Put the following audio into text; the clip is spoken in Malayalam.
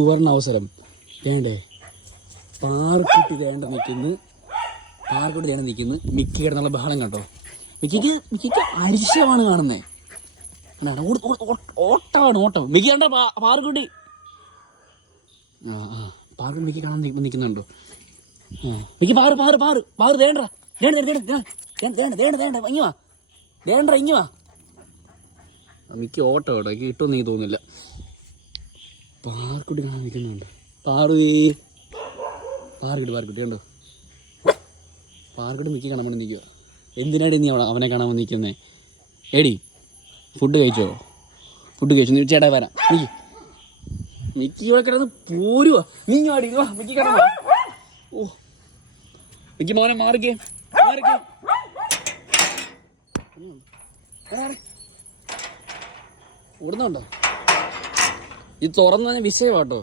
സുവർണ അവസരം വേണ്ടേ? പാർക്കുട്ടി വേണ്ട നിൽക്കുന്നു, പാർക്കുട്ടി വേണ്ട നിൽക്കുന്നു. മിക്കി കിടന്നുള്ള ബഹളം കണ്ടോ? മിക്കിക്ക് അരിശമാണ് കാണുന്നത്. ഓട്ടമാണ് ഓട്ടം. മിക്കി കണ്ട പാർക്കുട്ടി. പാർക്കുട്ടി മിക്കി കാണാൻ നിൽക്കുന്നുണ്ടോ? മിക്കി പാറ് പാറ് പാറ് പാറ് വേണ്ട ഇങ്ങി വാ. മിക്കി ഓട്ടം കേട്ടോ, എനിക്ക് കിട്ടുമെന്ന് എനിക്ക് തോന്നുന്നില്ല. പാർക്കുട്ടി കാണാൻ നിൽക്കുന്നുണ്ട്. പാർക്കുട്ടി കണ്ടോ? പാർക്കുട്ടി മിക്കി കാണാൻ വേണ്ടി നിൽക്കുക. എന്തിനാടി നീ അവനെ കാണാൻ വേണ്ടി നിൽക്കുന്നേ? എടി ഫുഡ് കഴിച്ചോ? ഫുഡ് കഴിച്ചു. നീ ചേട്ടാ വരാം. മിക്കി ഇവിടെ കിടന്ന് പോരുവാ. നീ വാടി മിക്കി കിടന്നു. ഓ മിക്കി മോനെ മാറിക്കേ. ഓടുന്നുണ്ടോ? ഇത് തുറന്നു തന്നെ വിഷയമാട്ടോ.